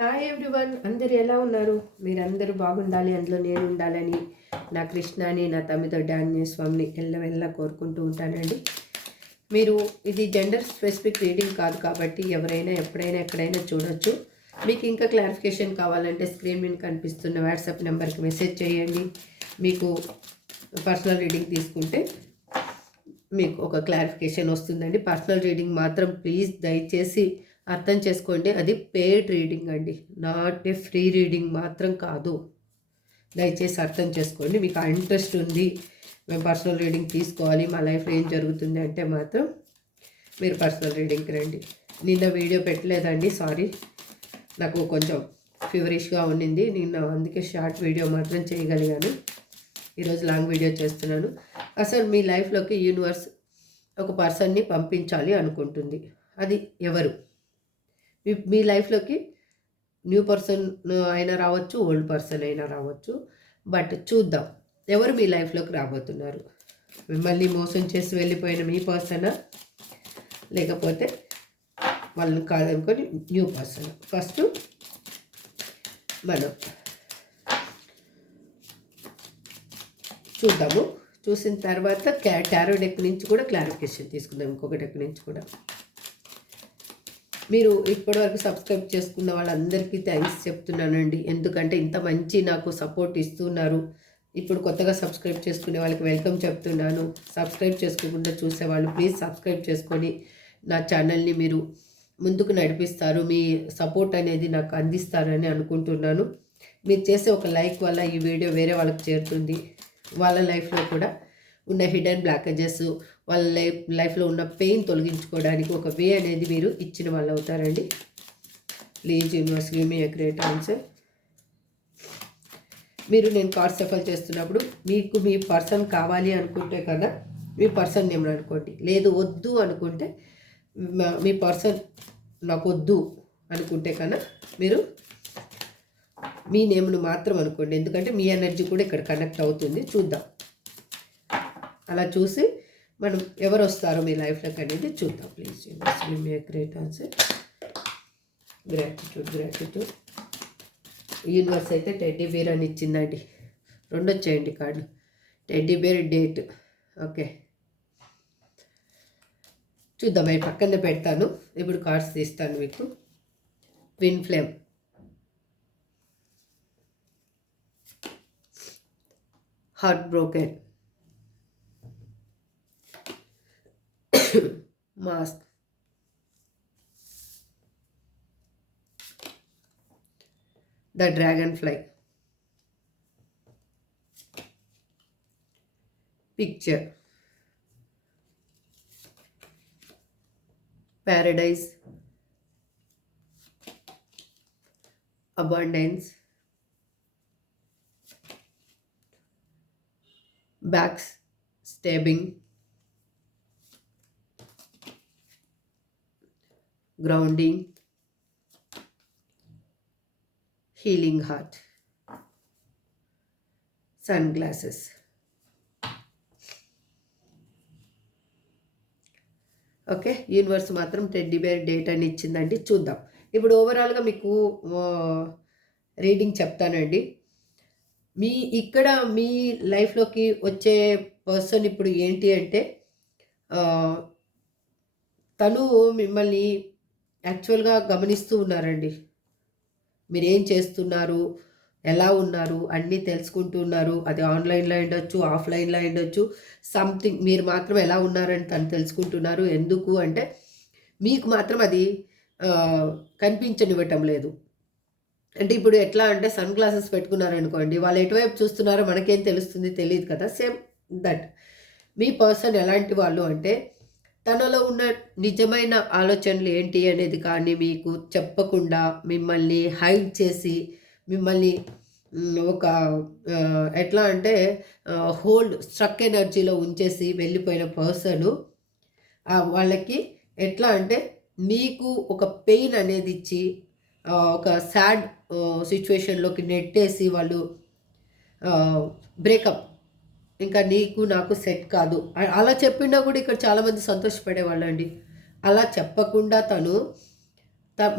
Hi everyone, అందరు ఎలా ఉన్నారు? మీరందరూ బాగుండాలి, అందులో నేను ఉండాలని నా కృష్ణని, నా తమ్మిదొడ్డి ఆంజనేయ స్వామిని ఎల్లవెల్లా కోరుకుంటూ ఉంటానండి. మీరు ఇది జెండర్ స్పెసిఫిక్ రీడింగ్ కాదు కాబట్టి ఎవరైనా ఎప్పుడైనా ఎక్కడైనా చూడొచ్చు. మీకు ఇంకా క్లారిఫికేషన్ కావాలంటే స్క్రీన్ మీద కనిపిస్తున్న వాట్సాప్ నెంబర్కి మెసేజ్ చేయండి. మీకు పర్సనల్ రీడింగ్ తీసుకుంటే మీకు ఒక క్లారిఫికేషన్ వస్తుందండి. పర్సనల్ రీడింగ్ మాత్రం ప్లీజ్ దయచేసి అర్థం చేసుకోండి, అది పెయిడ్ రీడింగ్ అండి, నాట్ ఏ ఫ్రీ రీడింగ్ మాత్రం కాదు. దయచేసి అర్థం చేసుకోండి. మీకు ఆ ఇంట్రెస్ట్ ఉంది, మేము పర్సనల్ రీడింగ్ తీసుకోవాలి, మా లైఫ్లో ఏం జరుగుతుంది అంటే మాత్రం మీరు పర్సనల్ రీడింగ్కి రండి. నిన్న వీడియో పెట్టలేదండి, సారీ, నాకు కొంచెం ఫీవరిష్గా ఉండింది నిన్న, అందుకే షార్ట్ వీడియో మాత్రం చేయగలిగాను. ఈరోజు లాంగ్ వీడియో చేస్తున్నాను. అసలు మీ లైఫ్లోకి యూనివర్స్ ఒక పర్సన్ని పంపించాలి అనుకుంటుంది. అది ఎవరు? మీ లైఫ్లోకి న్యూ పర్సన్ అయినా రావచ్చు, ఓల్డ్ పర్సన్ అయినా రావచ్చు. బట్ చూద్దాం ఎవరు మీ లైఫ్లోకి రాబోతున్నారు. మిమ్మల్ని మోసం చేసి వెళ్ళిపోయిన మీ పర్సనా, లేకపోతే వాళ్ళని కాదనుకొని న్యూ పర్సన్? ఫస్ట్ మనం చూద్దాము. చూసిన తర్వాత టారో డెక్ నుంచి కూడా క్లారిఫికేషన్ తీసుకుందాం, ఇంకొక డెక్ నుంచి కూడా. మీరు ఇప్పటివరకు సబ్స్క్రైబ్ చేసుకున్న వాళ్ళందరికీ థ్యాంక్స్ చెప్తున్నానండి, ఎందుకంటే ఇంత మంచి నాకు సపోర్ట్ ఇస్తున్నారు. ఇప్పుడు కొత్తగా సబ్స్క్రైబ్ చేసుకునే వాళ్ళకి వెల్కమ్ చెప్తున్నాను. సబ్స్క్రైబ్ చేసుకోకుండా చూసేవాళ్ళు ప్లీజ్ సబ్స్క్రైబ్ చేసుకొని నా ఛానల్ని మీరు ముందుకు నడిపిస్తారు, మీ సపోర్ట్ అనేది నాకు అందిస్తారని అనుకుంటున్నాను. మీరు చేసే ఒక లైక్ వల్ల ఈ వీడియో వేరే వాళ్ళకి చేరుతుంది. వాళ్ళ లైఫ్లో కూడా ఉన్న హిడెన్ బ్లాకేజెస్, వాళ్ళ లైఫ్లో ఉన్న పెయిన్ తొలగించుకోవడానికి ఒక వే అనేది మీరు ఇచ్చిన వాళ్ళు అవుతారండి. Please universe give me a great answer. మీరు నేను కార్డ్ సఫల్ చేస్తున్నప్పుడు మీకు మీ పర్సన్ కావాలి అనుకుంటే కదా మీ పర్సన్ నేమ్ అనుకోండి, లేదు వద్దు అనుకుంటే మీ పర్సన్ నాకు వద్దు అనుకుంటే కన్నా మీరు మీ నేమ్ను మాత్రం అనుకోండి, ఎందుకంటే మీ ఎనర్జీ కూడా ఇక్కడ కనెక్ట్ అవుతుంది. చూద్దాం, అలా చూసి మనం ఎవరు వస్తారో మీ లైఫ్లోకి అనేది చూద్దాం. Please give me a great answer. Gratitude. Universe అయితే టెడ్డీ బేర్ అని ఇచ్చిందండి. రెండు వచ్చేయండి card, teddy bear, date. Okay, చూద్దాం. అవి పక్కన పెడతాను, ఇప్పుడు కార్డ్స్ తీస్తాను మీకు. Twin flame, heart broken, mask, the dragonfly, picture, paradise, abundance, back stabbing, grounding, healing heart, sunglasses. Okay, universe మాత్రం టెడ్డీ బేర్, డేట్ అని ఇచ్చిందండి. చూద్దాం ఇప్పుడు ఓవరాల్గా మీకు రీడింగ్ చెప్తానండి. ఇక్కడ మీ లైఫ్లోకి వచ్చే పర్సన్ ఇప్పుడు ఏంటి అంటే తను మిమ్మల్ని యాక్చువల్గా గమనిస్తూ ఉన్నారండి. మీరేం చేస్తున్నారు, ఎలా ఉన్నారు అన్నీ తెలుసుకుంటున్నారు. అది ఆన్లైన్లో ఉండొచ్చు, ఆఫ్లైన్లో ఉండొచ్చు, సంథింగ్. మీరు మాత్రం ఎలా ఉన్నారని తను తెలుసుకుంటున్నారు. ఎందుకు అంటే మీకు మాత్రం అది కనిపించనివ్వటం లేదు. అంటే ఇప్పుడు ఎట్లా అంటే సన్ గ్లాసెస్ పెట్టుకున్నారనుకోండి, వాళ్ళు ఎటువైపు చూస్తున్నారో మనకేం తెలుస్తుంది, తెలియదు కదా. సేమ్ దట్ మీ పర్సన్ ఎలాంటి వాళ్ళు అంటే తనలో ఉన్న నిజమైన ఆలోచనలు ఏంటి అనేది కానీ మీకు చెప్పకుండా మిమ్మల్ని హైడ్ చేసి మిమ్మల్ని ఒక ఎట్లా అంటే హోల్డ్ స్ట్రక్ ఎనర్జీలో ఉంచేసి వెళ్ళిపోయిన పర్సను వాళ్ళకి ఎట్లా అంటే మీకు ఒక పెయిన్ అనేది ఇచ్చి ఒక సాడ్ సిచ్యువేషన్లోకి నెట్టేసి వాళ్ళు బ్రేకప్, ఇంకా నీకు నాకు సెట్ కాదు అలా చెప్పినా కూడా ఇక్కడ చాలామంది సంతోషపడేవాళ్ళు అండి. అలా చెప్పకుండా తను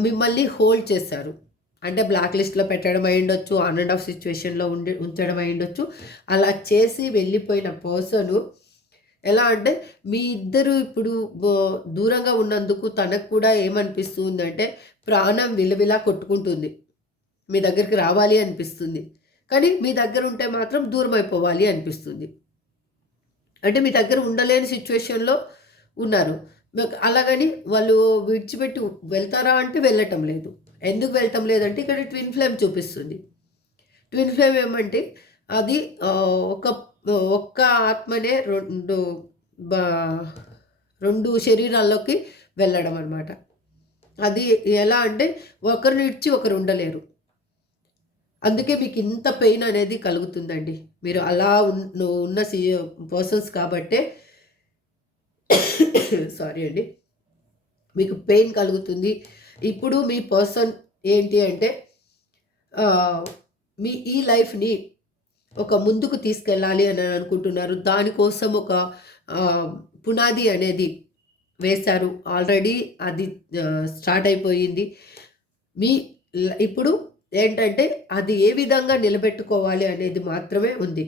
మిమ్మల్ని హోల్డ్ చేశారు. అంటే బ్లాక్ లిస్ట్‌లో పెట్టడం అయ్యుండొచ్చు, ఆన్ అండ్ ఆఫ్ సిట్యుయేషన్‌లో ఉంచడం అయ్యుండొచ్చు. అలా చేసి వెళ్ళిపోయిన పర్సను ఎలా అంటే, మీ ఇద్దరు ఇప్పుడు బో దూరంగా ఉన్నందుకు తనకు కూడా ఏమనిపిస్తుందంటే, ప్రాణం విలవిలా కొట్టుకుంటుంది. మీ దగ్గరికి రావాలి అనిపిస్తుంది. కానీ మీ దగ్గర ఉంటే మాత్రం దూరమైపోవాలి అనిపిస్తుంది. అంటే మీ దగ్గర ఉండలేని సిట్యుయేషన్‌లో ఉన్నారు. అలాగని వాళ్ళు విడిచిపెట్టి వెళ్తారా అంటే వెళ్ళటం లేదు. ఎందుకు వెళ్ళటం లేదంటే ఇక్కడ ట్విన్ ఫ్లేమ్ చూపిస్తుంది. ట్విన్ ఫ్లేమ్ ఏమంటే అది ఒక ఒక్క ఆత్మనే 2 శరీరాల్లోకి వెళ్ళడం అనమాట. అది ఎలా అంటే ఒకరిని విడిచి ఒకరు ఉండలేరు. అందుకే మీకు ఇంత పెయిన్ అనేది కలుగుతుందండి. మీరు అలా ఉన్న పర్సన్స్ కాబట్టే సారీ అండి. మీకు పెయిన్ కలుగుతుంది. ఇప్పుడు మీ పర్సన్ ఏంటి అంటే మీ ఈ లైఫ్‌ని ఒక ముందుకు తీసుకెళ్ళాలి అని అనుకుంటున్నారు. దానికోసం ఒక పునాది అనేది వేశారు. ఆల్రెడీ అది స్టార్ట్ అయిపోయింది. మీ ఇప్పుడు ఏంటంటే అది ఏ విధంగా నిలబెట్టుకోవాలి అనేది మాత్రమే ఉంది.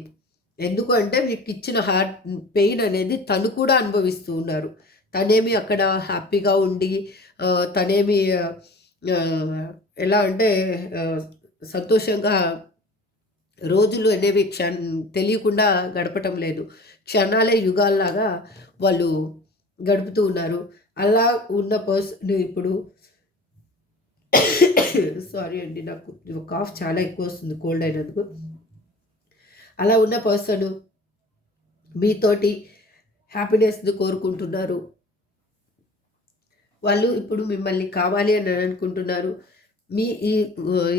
ఎందుకు అంటే మీకిచ్చిన హార్ట్ పెయిన్ అనేది తను కూడా అనుభవిస్తూ ఉన్నారు. తనేమి అక్కడ హ్యాపీగా ఉండి తనేమి ఎలా అంటే సంతోషంగా రోజులు అనేవి తెలియకుండా గడపటం లేదు. క్షణాలే యుగాల్లాగా వాళ్ళు గడుపుతూ ఉన్నారు. అలా ఉన్న పర్సన్ ఇప్పుడు సారీ అండి. నాకు కాఫ్ చాలా ఎక్కువ వస్తుంది కోల్డ్ అయినందుకు. అలా ఉన్న పర్సన్ మీతోటి హ్యాపీనెస్‌ని కోరుకుంటున్నారు. వాళ్ళు ఇప్పుడు మిమ్మల్ని కావాలి అని అనుకుంటున్నారు. మీ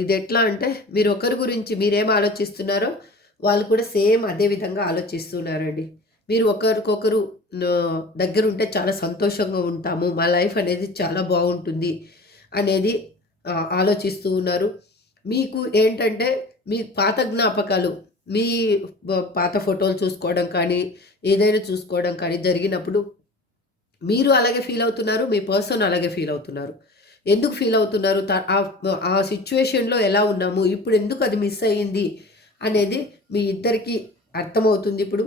ఇది ఎట్లా అంటే మీరు ఒకరి గురించి మీరేం ఆలోచిస్తున్నారో వాళ్ళు కూడా సేమ్ అదే విధంగా ఆలోచిస్తున్నారండి. మీరు ఒకరికొకరు దగ్గరుంటే చాలా సంతోషంగా ఉంటాము. మా లైఫ్ అనేది చాలా బాగుంటుంది అనేది ఆలోచిస్తూ ఉన్నారు. మీకు ఏంటంటే మీ పాత జ్ఞాపకాలు మీ పాత ఫోటోలు చూసుకోవడం కానీ, ఏదైనా చూసుకోవడం కానీ జరిగినప్పుడు మీరు అలాగే ఫీల్ అవుతున్నారు. మీ పర్సన్ అలాగే ఫీల్ అవుతున్నారు. ఎందుకు ఫీల్ అవుతున్నారు? ఆ సిట్యుయేషన్‌లో ఎలా ఉన్నాము? ఇప్పుడు ఎందుకు అది మిస్ అయ్యింది? అనేది మీ ఇద్దరికీ అర్థమవుతుంది ఇప్పుడు.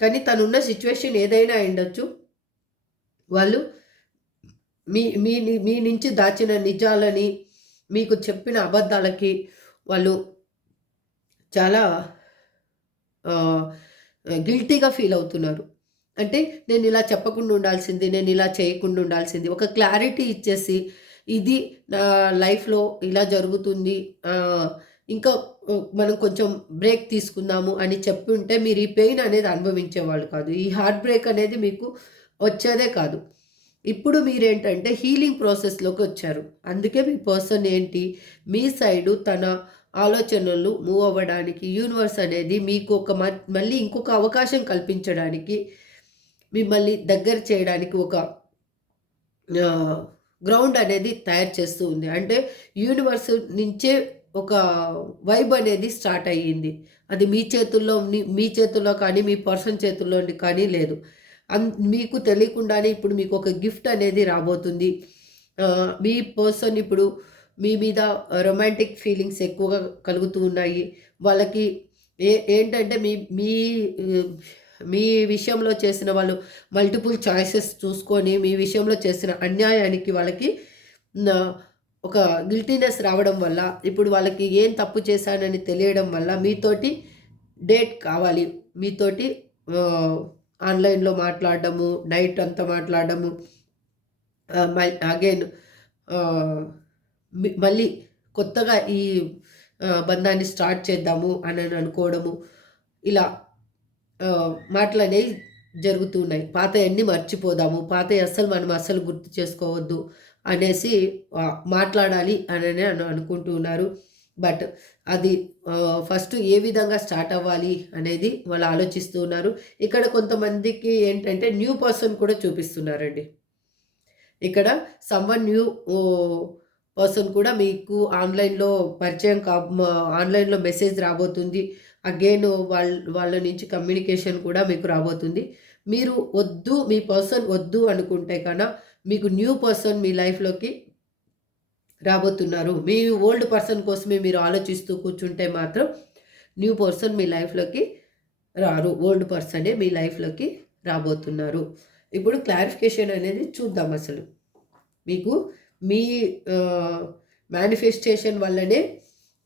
కానీ తనున్న సిట్యుయేషన్ ఏదైనా అయ్యుండొచ్చు. వాళ్ళు మీ నుంచి దాచిన నిజాలని, మీకు చెప్పిన అబద్ధాలకి వాళ్ళు చాలా గిల్టీగా ఫీల్ అవుతున్నారు. అంటే నేనిలా చెప్పకుండా ఉండాల్సింది, నేనిలా చేయకుండా ఉండాల్సింది. ఒక క్లారిటీ ఇచ్చేసి, ఇది నా లైఫ్‌లో ఇలా జరుగుతుంది. ఇంకా మనం కొంచెం బ్రేక్ తీసుకుందాము అని చెప్పుంటే మీరు ఈ పెయిన్ అనేది అనుభవించేవాళ్ళు కాదు. ఈ హార్ట్ బ్రేక్ అనేది మీకు వచ్చేదే కాదు. ఇప్పుడు మీరేంటంటే హీలింగ్ ప్రాసెస్‌లోకి వచ్చారు. అందుకే మీ పర్సన్ ఏంటి, మీ సైడు తన ఆలోచనలు మూవ్ అవ్వడానికి యూనివర్స్ అనేది మీకు ఒక మళ్ళీ ఇంకొక అవకాశం కల్పించడానికి మిమ్మల్ని దగ్గర చేయడానికి ఒక గ్రౌండ్ అనేది తయారు చేస్తూ ఉంది. అంటే యూనివర్స్ నుంచే ఒక వైబ్ అనేది స్టార్ట్ అయ్యింది. అది మీ చేతుల్లో కానీ, మీ పర్సన్ చేతుల్లోని కానీ లేదు. మీకు తెలియకుండానే ఇప్పుడు మీకు ఒక గిఫ్ట్ అనేది రాబోతుంది. మీ పర్సన్ ఇప్పుడు మీ మీద రొమాంటిక్ ఫీలింగ్స్ ఎక్కువగా కలుగుతూ ఉన్నాయి. వాళ్ళకి ఏంటంటే మీ మీ మీ విషయంలో చేసిన వాళ్ళు మల్టిపుల్ చాయిసెస్ చూసుకొని మీ విషయంలో చేసిన అన్యాయానికి వాళ్ళకి ఒక గిల్టీనెస్ రావడం వల్ల ఇప్పుడు వాళ్ళకి ఏం తప్పు చేశానని తెలియడం వల్ల మీతోటి డేట్ కావాలి. మీతోటి ఆన్‌లైన్‌లో మాట్లాడడము, నైట్ అంతా మాట్లాడడము, అగైన్ మళ్ళీ కొత్తగా ఈ బంధాన్ని స్టార్ట్ చేద్దాము అని అనుకోవడము. ఇలా మాటలనేవి జరుగుతున్నాయి. పాతయన్నీ మర్చిపోదాము. పాతయి మనం అస్సలు గుర్తు చేసుకోవద్దు అనేసి మాట్లాడాలి అనని అనుకుంటూ ఉన్నారు. బట్ అది ఫస్ట్ ఏ విధంగా స్టార్ట్ అవ్వాలి అనేది వాళ్ళు ఆలోచిస్తూ ఉన్నారు. ఇక్కడ కొంతమందికి ఏంటంటే న్యూ పర్సన్ కూడా చూపిస్తున్నారండి. ఇక్కడ సమ్‌వన్ న్యూ పర్సన్ కూడా మీకు ఆన్‌లైన్‌లో పరిచయం ఆన్‌లైన్‌లో మెసేజ్ రాబోతుంది. అగైన్ వాళ్ళ నుంచి కమ్యూనికేషన్ కూడా మీకు రాబోతుంది. మీరు మీ పర్సన్ వద్దు అనుకుంటే మీకు న్యూ పర్సన్ మీ లైఫ్‌లోకి రాబోతున్నారు. మీ ఓల్డ్ పర్సన్ కోసమే మీరు ఆలోచిస్తూ కూర్చుంటే మాత్రం న్యూ పర్సన్ మీ లైఫ్‌లోకి రారు. ఓల్డ్ పర్సనే మీ లైఫ్‌లోకి రాబోతున్నారు. ఇప్పుడు క్లారిఫికేషన్ అనేది చూద్దాం అసలు. మీకు మీ మేనిఫెస్టేషన్ వల్లనే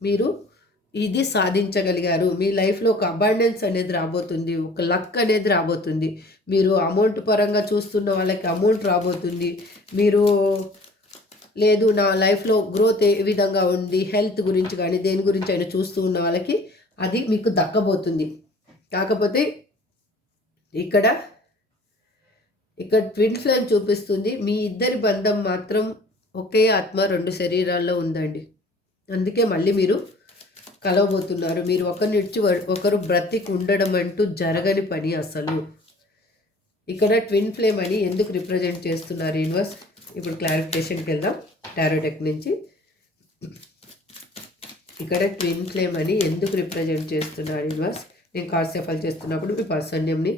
మీరు ఇది సాధించగలిగారు. మీ లైఫ్‌లో ఒక అబాండెన్స్ అనేది రాబోతుంది. ఒక లక్ అనేది రాబోతుంది. మీరు అమౌంట్ పరంగా చూస్తున్న వాళ్ళకి అమౌంట్ రాబోతుంది. మీరు లేదు నా లైఫ్‌లో గ్రోత్ ఏ విధంగా ఉంది, హెల్త్ గురించి కానీ దేని గురించి అయినా చూస్తూ ఉన్న వాళ్ళకి అది మీకు దక్కబోతుంది. కాకపోతే ఇక్కడ ట్విన్ ఫ్లేమ్ చూపిస్తుంది. మీ ఇద్దరి బంధం మాత్రం ఒకే ఆత్మ 2 శరీరాల్లో ఉందండి. అందుకే మళ్ళీ మీరు కలవబోతున్నారు. మీరు ఒకరిని విడిచి ఒకరు బ్రతికి ఉండడం అంటూ జరగని పని అసలు. ఇక్కడ ట్విన్ ఫ్లేమ్ అని ఎందుకు రిప్రజెంట్ చేస్తున్నారు యూనివర్స్? ఇప్పుడు క్లారిఫికేషన్కి వెళ్దాం టారో డెక్ నుంచి. ఇక్కడ ట్విన్ ఫ్లేమ్ అని ఎందుకు రిప్రజెంట్ చేస్తున్నారు యూనివర్స్? నేను కార్డ్ షఫల్ చేస్తున్నప్పుడు మీ పర్సన్ నేమ్ని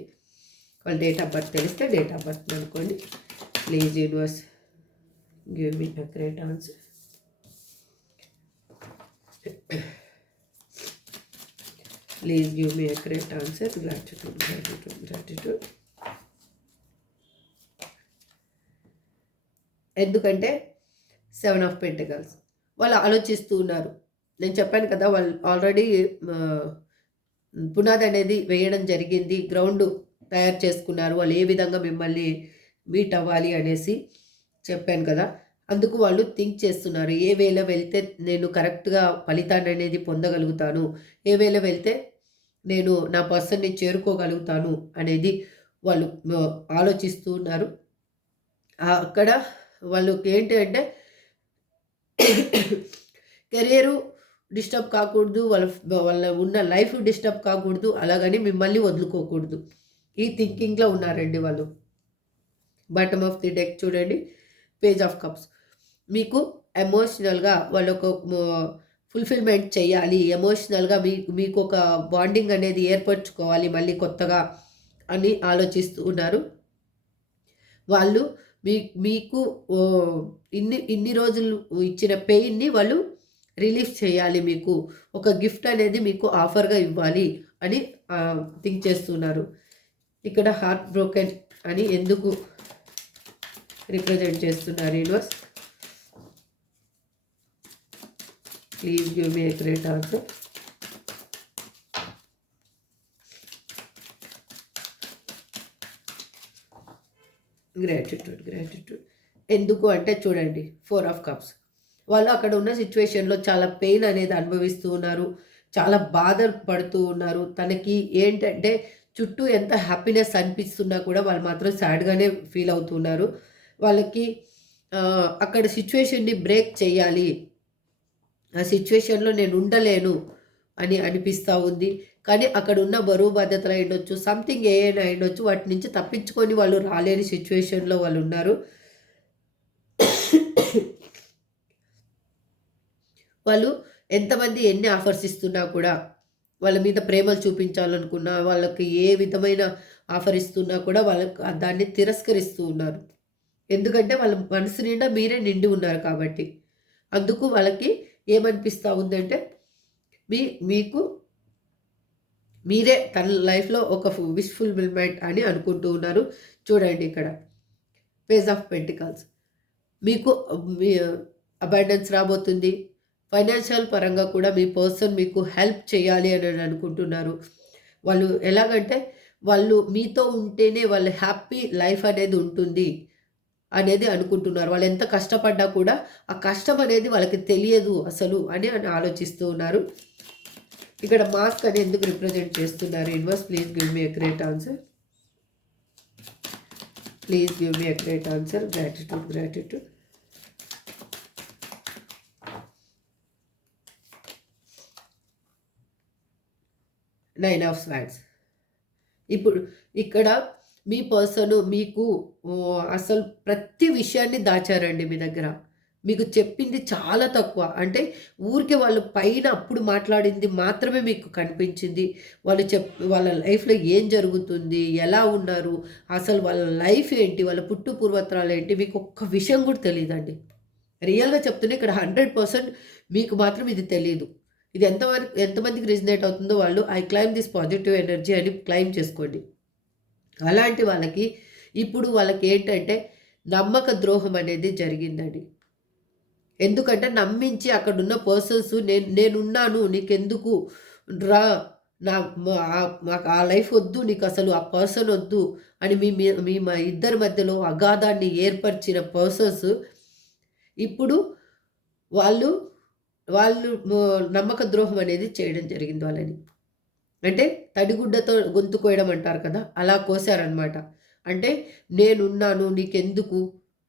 వాళ్ళ డేట్ ఆఫ్ బర్త్ తెలిస్తే డేట్ ఆఫ్ బర్త్ అనుకోండి. Please universe give me a great answer. Please give me a great answer. Gratitude, gratitude, gratitude. ఎందుకంటే 7 ఆఫ్ పెంటికల్స్ వాళ్ళు ఆలోచిస్తూ ఉన్నారు. నేను చెప్పాను కదా, వాళ్ళు ఆల్రెడీ పునాది అనేది వేయడం జరిగింది. గ్రౌండ్ తయారు చేసుకున్నారు. వాళ్ళు ఏ విధంగా మిమ్మల్ని మీట్ అవ్వాలి అనేసి చెప్పాను కదా. అందుకు వాళ్ళు థింక్ చేస్తున్నారు. ఏ వేలో వెళ్తే నేను కరెక్ట్గా ఫలితాన్ని అనేది పొందగలుగుతాను, ఏ వేలో వెళ్తే నేను నా పర్సన్ని చేరుకోగలుగుతాను అనేది వాళ్ళు ఆలోచిస్తూ ఉన్నారు. అక్కడ వాళ్ళకి ఏంటి అంటే కెరియరు డిస్టర్బ్ కాకూడదు, వాళ్ళ ఉన్న లైఫ్ డిస్టర్బ్ కాకూడదు, అలాగని మిమ్మల్ని వదులుకోకూడదు. ఈ థింకింగ్లో ఉన్నారండి వాళ్ళు. బాటమ్ ఆఫ్ ది డెక్ చూడండి, పేజ్ ఆఫ్ కప్స్. మీకు ఎమోషనల్గా వాళ్ళు ఒక ఫుల్ఫిల్మెంట్ చేయాలి, ఎమోషనల్గా మీకు ఒక బాండింగ్ అనేది ఏర్పరచుకోవాలి మళ్ళీ కొత్తగా అని ఆలోచిస్తూ ఉన్నారు వాళ్ళు. మీకు ఇన్ని రోజులు ఇచ్చిన పెయిన్ని వాళ్ళు రిలీఫ్ చేయాలి, మీకు ఒక గిఫ్ట్ అనేది మీకు ఆఫర్గా ఇవ్వాలి అని థింక్ చేస్తున్నారు. ఇక్కడ హార్ట్ బ్రోకెన్ అని ఎందుకు రిప్రజెంట్ చేస్తున్నారు universe? Please give me a great answer. Gratitude, gratitude. ఎందుకు అంటే చూడండి, 4 ఆఫ్ కప్స్. వాళ్ళు అక్కడ ఉన్న సిచ్యువేషన్లో చాలా పెయిన్ అనేది అనుభవిస్తూ ఉన్నారు, చాలా బాధ పడుతూ ఉన్నారు. తనకి ఏంటంటే చుట్టూ ఎంత హ్యాపీనెస్ అనిపిస్తున్నా కూడా వాళ్ళు మాత్రం సాడ్గానే ఫీల్ అవుతున్నారు. వాళ్ళకి అక్కడ సిచ్యువేషన్ని బ్రేక్ చేయాలి, ఆ సిచ్యువేషన్లో నేను ఉండలేను అని అనిపిస్తూ ఉంది. కానీ అక్కడ ఉన్న బరువు బాధ్యతలు అయ్యుండొచ్చు, సంథింగ్ ఏమైనా అయ్యుండొచ్చు, వాటి నుంచి తప్పించుకొని వాళ్ళు రాలేని సిచ్యువేషన్లో వాళ్ళు ఉన్నారు. వాళ్ళు ఎంతమంది ఎన్ని ఆఫర్స్ ఇస్తున్నా కూడా, వాళ్ళ మీద ప్రేమలు చూపించాలనుకున్నా, వాళ్ళకి ఏ విధమైన ఆఫర్ ఇస్తున్నా కూడా వాళ్ళకి దాన్ని తిరస్కరిస్తూ ఉన్నారు. ఎందుకంటే వాళ్ళ మనసు నిండా మీరే నిండి ఉన్నారు కాబట్టి. అందుకు వాళ్ళకి ఏమనిపిస్తూ ఉందంటే మీకు మీరే తన లైఫ్లో ఒక విష్ ఫుల్ఫిల్మెంట్ అని అనుకుంటూ ఉన్నారు. చూడండి ఇక్కడ పేజ్ ఆఫ్ పెంటికల్స్. మీకు అబాండెన్స్ రాబోతుంది. ఫైనాన్షియల్ పరంగా కూడా మీ పర్సన్ మీకు హెల్ప్ చేయాలి అని అనుకుంటున్నారు. వాళ్ళు ఎలాగంటే వాళ్ళు మీతో ఉంటేనే వాళ్ళ హ్యాపీ లైఫ్ అనేది ఉంటుంది అనేది అనుకుంటున్నారు. వాళ్ళు ఎంత కష్టపడ్డా కూడా ఆ కష్టం అనేది వాళ్ళకి తెలియదు అసలు అని ఆలోచిస్తూ ఉన్నారు. ఇక్కడ మాస్క్ అని ఎందుకు రిప్రజెంట్ చేస్తున్నారు universe? Please give me a great answer. Please give me a great answer. Gratitude, gratitude. Nine of swords. ఇప్పుడు ఇక్కడ మీ పర్సన్ మీకు అసలు ప్రతి విషయాన్ని దాచారండి మీ దగ్గర. మీకు చెప్పింది చాలా తక్కువ. అంటే ఊరికే వాళ్ళు పైన అప్పుడు మాట్లాడింది మాత్రమే మీకు కనిపించింది. వాళ్ళు వాళ్ళ లైఫ్లో ఏం జరుగుతుంది, ఎలా ఉన్నారు, అసలు వాళ్ళ లైఫ్ ఏంటి, వాళ్ళ పుట్టు పూర్వత్రాలు ఏంటి, మీకు ఒక్క విషయం కూడా తెలియదండి. రియల్‌గా చెప్తున్నా ఇక్కడ 100% మీకు మాత్రం ఇది తెలీదు. ఇది ఎంతమందికి రిజనేట్ అవుతుందో వాళ్ళు I claim this positive energy అని క్లైమ్ చేసుకోండి. అలాంటి వాళ్ళకి ఇప్పుడు వాళ్ళకేంటంటే నమ్మక ద్రోహం అనేది జరిగిందండి. ఎందుకంటే నమ్మించి అక్కడున్న పర్సన్స్ నేనున్నాను నీకెందుకు రా నా మాకు ఆ లైఫ్ వద్దు నీకసలు ఆ పర్సన్ వద్దు అని మీ మా ఇద్దరి మధ్యలో అగాధాన్ని ఏర్పరిచిన పర్సన్స్ ఇప్పుడు వాళ్ళు వాళ్ళు నమ్మక ద్రోహం అనేది చేయడం జరిగింది వాళ్ళని. అంటే తడిగుడ్డతో గొంతు కోయడం అంటారు కదా! అలా కోసారనమాట. అంటే నేనున్నాను నీకెందుకు?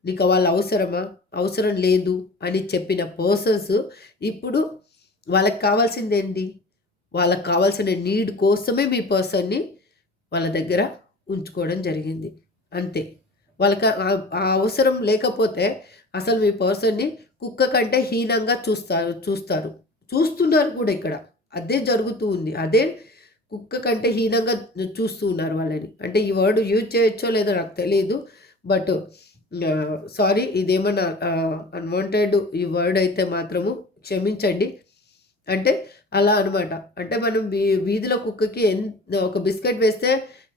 నీకు వాళ్ళు అవసరమా? అవసరం లేదు అని చెప్పిన పర్సన్స్ ఇప్పుడు వాళ్ళకి కావాల్సిందేంటి? వాళ్ళకి కావాల్సిన నీడ్ కోసమే మీ పర్సన్‌ని వాళ్ళ దగ్గర ఉంచుకోవడం జరిగింది. అంతే. వాళ్ళకి ఆ అవసరం లేకపోతే అసలు మీ పర్సన్‌ని కుక్క కంటే హీనంగా చూస్తారు. చూస్తున్నారు కూడా ఇక్కడ. అదే జరుగుతూ ఉంది. అదే కుక్క కంటే హీనంగా చూస్తూ ఉన్నారు వాళ్ళని. అంటే ఈ వర్డ్ యూజ్ చేయొచ్చో లేదో నాకు తెలీదు. బట్ సారీ ఇదేమన్నా అన్‌వాంటెడ్ ఈ వర్డ్ అయితే మాత్రము క్షమించండి. అంటే అలా అనమాట. అంటే మనం వీధిలో కుక్కకి ఒక బిస్కెట్ వేస్తే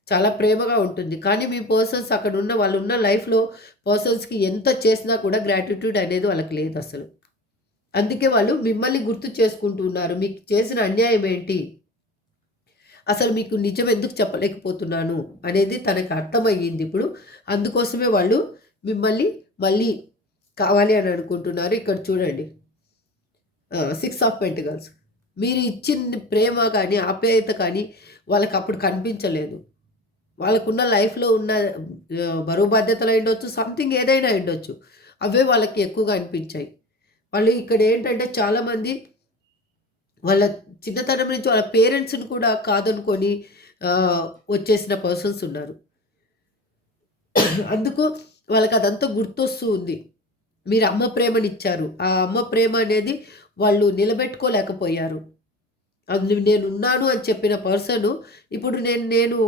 చాలా ప్రేమగా ఉంటుంది. కానీ మీ పర్సన్స్ అక్కడున్న వాళ్ళున్న లైఫ్‌లో పర్సన్స్‌కి ఎంత చేసినా కూడా గ్రాటిట్యూడ్ అనేది వాళ్ళకి లేదసలు. అందుకే వాళ్ళు మిమ్మల్ని గుర్తు చేసుకుంటూ ఉన్నారు. మీకు చేసిన అన్యాయం ఏంటి? అసలు మీకు నిజం ఎందుకు చెప్పలేకపోతున్నాను అనేది తనకు అర్థమయ్యింది ఇప్పుడు. అందుకోసమే వాళ్ళు మిమ్మల్ని మళ్ళీ కావాలి అని అనుకుంటున్నారు. ఇక్కడ చూడండి. 6 ఆఫ్ పెంటికల్స్. మీరు ఇచ్చిన ప్రేమ కానీ, ఆప్యాయత కానీ వాళ్ళకప్పుడు కనిపించలేదు. వాళ్ళకున్న లైఫ్‌లో ఉన్న బరువు బాధ్యతలు అయ్యుండొచ్చు, సంథింగ్ ఏదైనా అయ్యుండొచ్చు. అవే వాళ్ళకి ఎక్కువగా అనిపించాయి. వాళ్ళు ఇక్కడేంటంటే చాలామంది వాళ్ళ చిన్నతనం నుంచి వాళ్ళ పేరెంట్స్‌ని కూడా కాదనుకొని వచ్చేసిన పర్సన్స్ ఉన్నారు. అందుకు వాళ్ళకదంతా గుర్తొస్తూ ఉంది. మీరు అమ్మ ప్రేమనిచ్చారు. ఆ అమ్మ ప్రేమ అనేది వాళ్ళు నిలబెట్టుకోలేకపోయారు. అది నేనున్నాను అని చెప్పిన పర్సను ఇప్పుడు నేను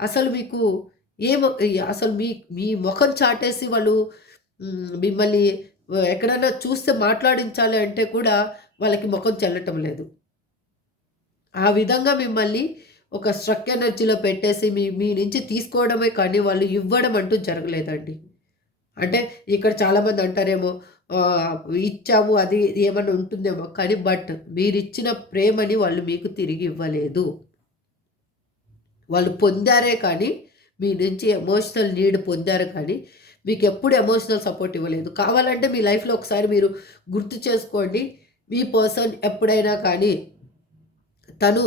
అసలు మీకు అసలు మీ మొఖం చాటేసి వాళ్ళు మిమ్మల్ని ఎక్కడైనా చూస్తే మాట్లాడించాలి అంటే కూడా వాళ్ళకి మొఖం చెల్లటం లేదు. ఆ విధంగా మిమ్మల్ని ఒక స్ట్రక్ ఎనర్జీలో పెట్టేసి మీ నుంచి తీసుకోవడమే కానీ వాళ్ళు ఇవ్వడం అంటూ జరగలేదండి. అంటే ఇక్కడ చాలామంది అంటారేమో ఇచ్చాము అది ఏమన్నా ఉంటుందేమో కానీ బట్ మీరిచ్చిన ప్రేమని వాళ్ళు మీకు తిరిగి ఇవ్వలేదు. వాళ్ళు పొందారే కానీ మీ నుంచి ఎమోషనల్ నీడ్ పొందారు కానీ మీకెప్పుడు ఎమోషనల్ సపోర్ట్ ఇవ్వలేదు. కావాలంటే మీ లైఫ్‌లో ఒకసారి మీరు గుర్తు చేసుకోండి. మీ పర్సన్ ఎప్పుడైనా కానీ తను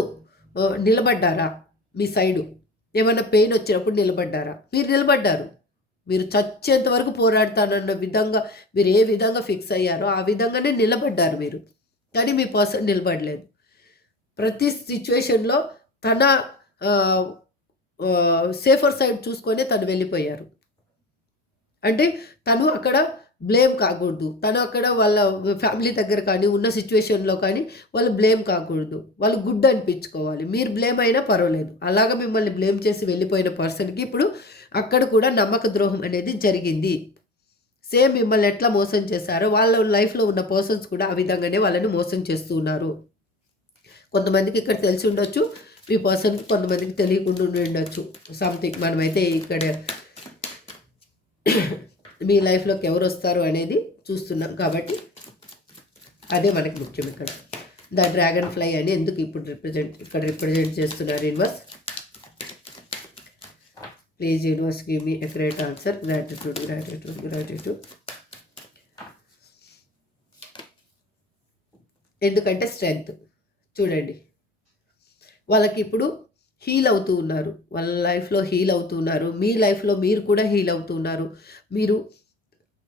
నిలబడ్డారా? మీ సైడు. ఏమన్నా పెయిన్ వచ్చినప్పుడు నిలబడ్డారా? మీరు నిలబడ్డారు. మీరు చచ్చేంత వరకు పోరాడతానన్న విధంగా మీరు ఏ విధంగా ఫిక్స్ అయ్యారో ఆ విధంగానే నిలబడ్డారు మీరు. కానీ మీ పర్సన్ నిలబడలేదు. ప్రతి సిట్యుయేషన్‌లో తన ఆహ్, సేఫర్ సైడ్ చూసుకొనే తను వెళ్ళిపోయారు. అంటే తను అక్కడ బ్లేమ్ కాకూడదు. తను అక్కడ వాళ్ళ ఫ్యామిలీ దగ్గర కానీ, ఉన్న సిట్యుయేషన్‌లో కానీ వాళ్ళు బ్లేమ్ కాకూడదు. వాళ్ళు గుడ్ అనిపించుకోవాలి. మీరు బ్లేమ్ అయినా పర్వాలేదు. అలాగా మిమ్మల్ని బ్లేమ్ చేసి వెళ్ళిపోయిన పర్సన్‌కి ఇప్పుడు అక్కడ కూడా నమ్మక ద్రోహం అనేది జరిగింది. సేమ్ మిమ్మల్ని ఎట్లా మోసం చేశారో వాళ్ళ లైఫ్‌లో ఉన్న పర్సన్స్ కూడా ఆ విధంగానే వాళ్ళని మోసం చేస్తూ ఉన్నారు. కొంతమందికి ఇక్కడ తెలిసి ఉండొచ్చు. మీ పర్సన్‌కి కొంతమందికి తెలియకుండా ఉండి ఉండొచ్చు. సంథింగ్ మనమైతే ఇక్కడ మీ లైఫ్‌లోకి ఎవరొస్తారు అనేది చూస్తున్నాం కాబట్టి అదే మనకి ముఖ్యం ఇక్కడ. ద డ్రాగన్ ఫ్లై అని ఎందుకు ఇప్పుడు రిప్రజెంట్ చేస్తున్నారు universe. Please universe give me a great answer. Gratitude. ఎందుకంటే స్ట్రెంగ్త్. చూడండి వాళ్ళకి ఇప్పుడు హీల్ అవుతూ ఉన్నారు. వాళ్ళ లైఫ్‌లో హీల్ అవుతూ ఉన్నారు. మీ లైఫ్‌లో మీరు కూడా హీల్ అవుతూ ఉన్నారు. మీరు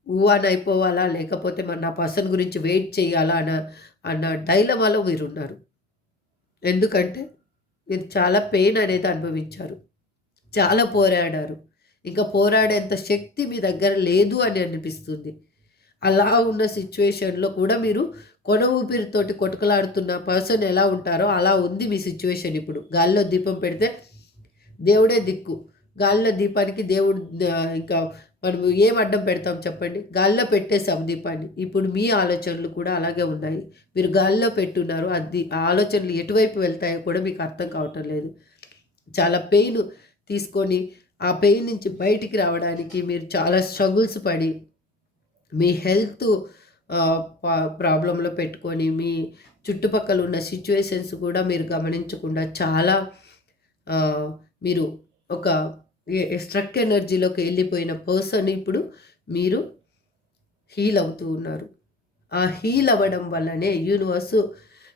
మూవ్ ఆన్ అయిపోవాలా? లేకపోతే మరి నా పర్సన్ గురించి వెయిట్ చేయాలా? అన్న డైలమాలో మీరున్నారు. ఎందుకంటే మీరు చాలా పెయిన్ అనేది అనుభవించారు. చాలా పోరాడారు. ఇంకా పోరాడేంత శక్తి మీ దగ్గర లేదు అని అనిపిస్తుంది. అలా ఉన్న సిట్యుయేషన్‌లో కూడా మీరు కొన ఊపిరితోటి కొట్టుకులాడుతున్న పర్సన్ ఎలా ఉంటారో అలా ఉంది మీ సిట్యుయేషన్ ఇప్పుడు. గాలిలో దీపం పెడితే దేవుడే దిక్కు. గాలిలో దీపానికి దేవుడు ఇంకా మనం ఏం అడ్డం పెడతాం చెప్పండి? గాల్లో పెట్టేసాం దీపాన్ని. ఇప్పుడు మీ ఆలోచనలు కూడా అలాగే ఉన్నాయి. మీరు గాల్లో పెట్టున్నారు. అది ఆ ఆలోచనలు ఎటువైపు వెళ్తాయో కూడా మీకు అర్థం కావటం లేదు. చాలా పెయిన్ తీసుకొని ఆ పెయిన్ నుంచి బయటికి రావడానికి మీరు చాలా స్ట్రగుల్స్ పడి మీ హెల్త్ ప్రాబ్లంలో పెట్టుకొని మీ చుట్టుపక్కల ఉన్న సిచ్యువేషన్స్ కూడా మీరు గమనించకుండా చాలా మీరు ఒక స్ట్రక్ ఎనర్జీలోకి వెళ్ళిపోయిన పర్సన్ ఇప్పుడు మీరు హీల్ అవుతూ ఉన్నారు. ఆ హీల్ అవ్వడం వల్లనే యూనివర్స్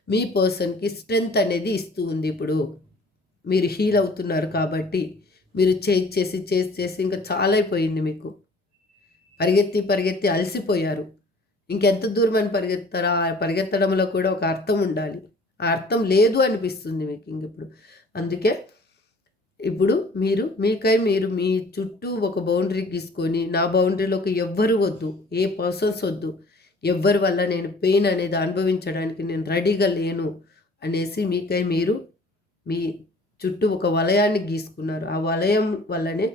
మీ పర్సన్కి స్ట్రెంగ్త్ అనేది ఇస్తూ ఉంది. ఇప్పుడు మీరు హీల్ అవుతున్నారు కాబట్టి మీరు చేసి ఇంకా చాలా అయిపోయింది మీకు. పరిగెత్తి అలసిపోయారు. ఇంకెంత దూరం అని పరిగెత్తారా? ఆ పరిగెత్తడంలో కూడా ఒక అర్థం ఉండాలి. ఆ అర్థం లేదు అనిపిస్తుంది మీకు ఇంకిప్పుడు. అందుకే ఇప్పుడు మీరు మీ చుట్టూ ఒక బౌండరీ గీసుకొని, నా బౌండరీలోకి ఎవ్వరు వద్దు, ఏ పర్సన్స్ వద్దు, ఎవ్వరి వల్ల నేను పెయిన్ అనేది అనుభవించడానికి నేను రెడీగా లేను అనేసి మీరు మీ చుట్టూ ఒక వలయాన్ని గీసుకున్నారు. ఆ వలయం వల్లనే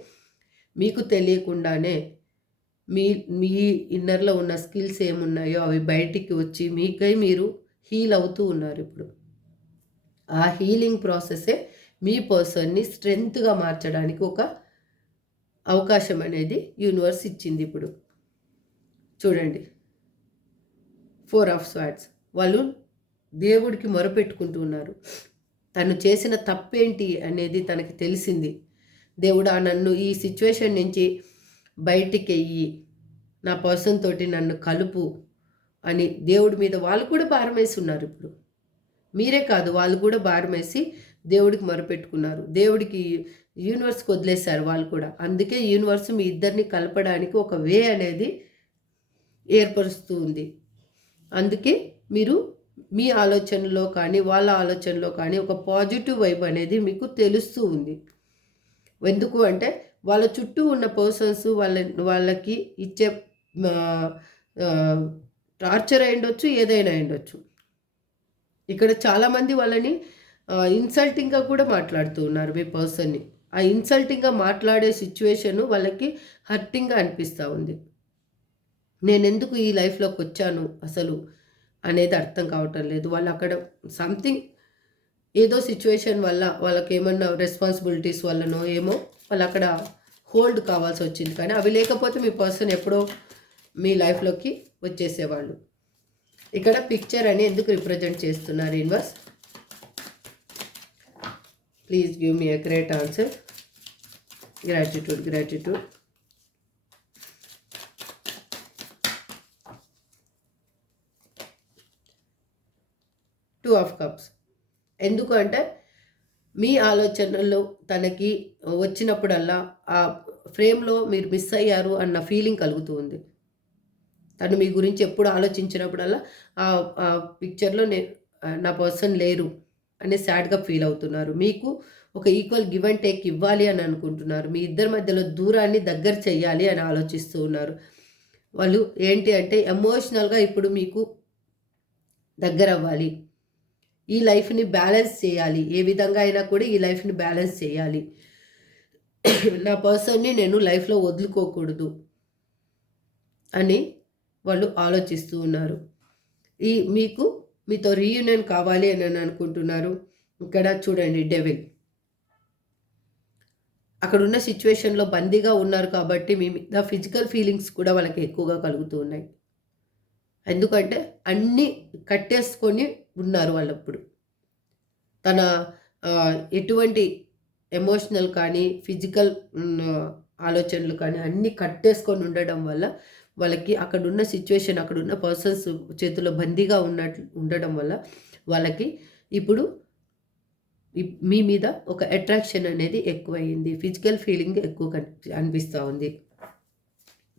మీకు తెలియకుండానే మీ మీ ఇన్నర్లో ఉన్న స్కిల్స్ ఏమున్నాయో అవి బయటికి వచ్చి మీరు హీల్ అవుతూ ఉన్నారు ఇప్పుడు. ఆ హీలింగ్ ప్రాసెసే మీ పర్సన్ని స్ట్రెంగ్త్గా మార్చడానికి ఒక అవకాశం అనేది యూనివర్స్ ఇచ్చింది ఇప్పుడు. చూడండి, 4 ఆఫ్ స్వార్డ్స్. వాళ్ళు దేవుడికి మొరపెట్టుకుంటూ ఉన్నారు. తను చేసిన తప్పేంటి అనేది తనకి తెలిసింది. దేవుడా, నన్ను ఈ సిచ్యువేషన్ నుంచి బయటికెయ్యి, నా పర్సన్ తోటి నన్ను కలుపు అని దేవుడి మీద వాళ్ళు కూడా భారం వేసి ఉన్నారు ఇప్పుడు. మీరే కాదు, వాళ్ళు కూడా భారం వేసి దేవుడికి మొరపెట్టుకున్నారు. దేవుడికి యూనివర్స్కి వదిలేశారు వాళ్ళు కూడా. అందుకే యూనివర్స్ మీ ఇద్దరిని కలపడానికి ఒక వే అనేది ఏర్పరుస్తూ ఉంది. అందుకే మీరు మీ ఆలోచనలో కానీ వాళ్ళ ఆలోచనలో కానీ ఒక పాజిటివ్ వైబ్ అనేది మీకు తెలుస్తూ ఉంది. ఎందుకు అంటే వాళ్ళ చుట్టూ ఉన్న పర్సన్స్ వాళ్ళకి ఇచ్చే టార్చర్ అయ్యుండొచ్చు, ఏదైనా అయ్యుండొచ్చు. ఇక్కడ చాలామంది వాళ్ళని ఇన్సల్టింగ్గా కూడా మాట్లాడుతూ ఉన్నారు మీ పర్సన్ని. ఆ ఇన్సల్టింగ్గా మాట్లాడే సిచ్యువేషను వాళ్ళకి హర్టింగ్గా అనిపిస్తూ ఉంది. నేనెందుకు ఈ లైఫ్లోకి వచ్చాను అసలు అనేది అర్థం కావటం లేదు. వాళ్ళు అక్కడ సంథింగ్ ఏదో సిచ్యువేషన్ వల్ల వాళ్ళకి ఏమన్నా రెస్పాన్సిబిలిటీస్ వల్లనో ఏమో వాళ్ళు అక్కడ హోల్డ్ కావాల్సి వచ్చింది. కానీ అవి లేకపోతే మీ పర్సన్ ఎప్పుడో మీ లైఫ్లోకి వచ్చేసేవాళ్ళు. ఇక్కడ పిక్చర్ అని ఎందుకు రిప్రజెంట్ చేస్తున్నారు universe? Please give me a great answer. Gratitude. 2 of cups. ఎందుకు అంటే మీ ఆలోచనలు తనకి వచ్చినప్పుడల్లా ఆ ఫ్రేమ్లో మీరు మిస్ అయ్యారు అన్న ఫీలింగ్ కలుగుతూ ఉంది. తను మీ గురించి ఎప్పుడు ఆలోచించినప్పుడల్లా ఆ పిక్చర్లో నా పర్సన్ లేరు అనే సాడ్గా ఫీల్ అవుతున్నారు. మీకు ఒక ఈక్వల్ గివ్ అండ్ టేక్ ఇవ్వాలి అని అనుకుంటున్నారు. మీ ఇద్దరి మధ్యలో దూరాన్ని దగ్గర చెయ్యాలి అని ఆలోచిస్తూ ఉన్నారు. వాళ్ళు ఏంటి అంటే ఎమోషనల్గా ఇప్పుడు మీకు దగ్గర అవ్వాలి. ఈ లైఫ్ని బ్యాలెన్స్ చేయాలి. ఏ విధంగా అయినా కూడా ఈ లైఫ్ని బ్యాలెన్స్ చేయాలి. నా పర్సన్ని నేను లైఫ్లో వదులుకోకూడదు అని వాళ్ళు ఆలోచిస్తూ ఉన్నారు. మీతో రీయూనియన్ కావాలి అని అనుకుంటున్నారు. ఇక్కడ చూడండి, డెవిల్ అక్కడ ఉన్న సిచ్యువేషన్లో బందీగా ఉన్నారు కాబట్టి మీ మీద ఫిజికల్ ఫీలింగ్స్ కూడా వాళ్ళకి ఎక్కువగా కలుగుతూ ఉన్నాయి. ఎందుకంటే అన్నీ కట్టేసుకొని ఉన్నారు వాళ్ళప్పుడు. తన ఎటువంటి ఎమోషనల్ కానీ ఫిజికల్ ఆలోచనలు కానీ అన్నీ కట్టేసుకొని ఉండడం వల్ల వాళ్ళకి అక్కడున్న సిచ్యువేషన్, అక్కడున్న పర్సన్స్ చేతిలో బందీగా ఉండడం వల్ల వాళ్ళకి ఇప్పుడు మీ మీద ఒక అట్రాక్షన్ అనేది ఎక్కువైంది. ఫిజికల్ ఫీలింగ్ ఎక్కువ అనిపిస్తూ ఉంది.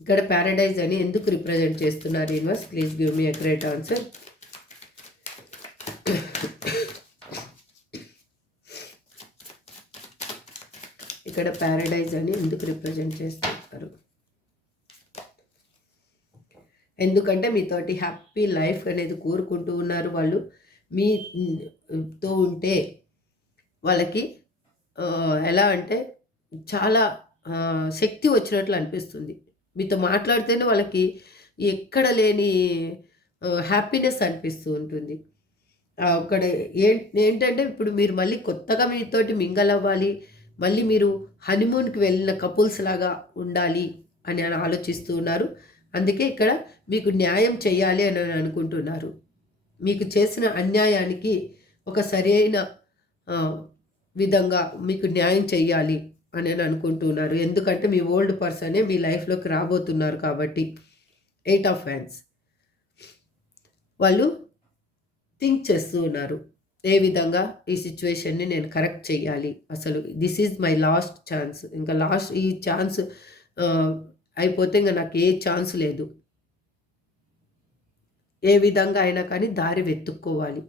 ఇక్కడ ప్యారడైజ్ అని ఎందుకు రిప్రజెంట్ చేస్తున్నారు universe? Please give me a great answer. ఇక్కడ ప్యారడైజ్ అని ఎందుకు రిప్రజెంట్ చేస్తున్నారు? ఎందుకంటే మీతోటి హ్యాపీ లైఫ్ అనేది కోరుకుంటూ ఉన్నారు వాళ్ళు. మీతో ఉంటే వాళ్ళకి ఎలా అంటే చాలా శక్తి వచ్చినట్లు అనిపిస్తుంది. మీతో మాట్లాడితేనే వాళ్ళకి ఎక్కడ లేని హ్యాపీనెస్ అనిపిస్తూ ఉంటుంది. అక్కడ ఏంటంటే ఇప్పుడు మీరు మళ్ళీ కొత్తగా మీతోటి మింగల్ అవ్వాలి, మళ్ళీ మీరు హనీమూన్‌కి వెళ్ళిన కపుల్స్ లాగా ఉండాలి అని ఆలోచిస్తూ ఉన్నారు. అందుకే ఇక్కడ మీకు న్యాయం చేయాలి అని అనుకుంటున్నారు. మీకు చేసిన అన్యాయానికి ఒక సరైన ఆహ్, విధంగా మీకు న్యాయం చేయాలి అని అనుకుంటున్నారు. ఎందుకంటే మీ ఓల్డ్ పర్సనే మీ లైఫ్‌లోకి రాబోతున్నారు కాబట్టి. 8 ఆఫ్ హ్యాండ్స్. వాళ్ళు థింక్ చేస్తూ ఉన్నారు. ఏ విధంగా ఈ సిట్యుయేషన్‌ని నేను కరెక్ట్ చేయాలి. అసలు this is my last chance. ఇంకా లాస్ట్ ఈ ఛాన్స్ ఆహ్, అయిపోతే ఇంక నాకు ఏ ఛాన్స్ లేదు. ఏ విధంగా అయినా కానీ దారి వెతుక్కోవాలి.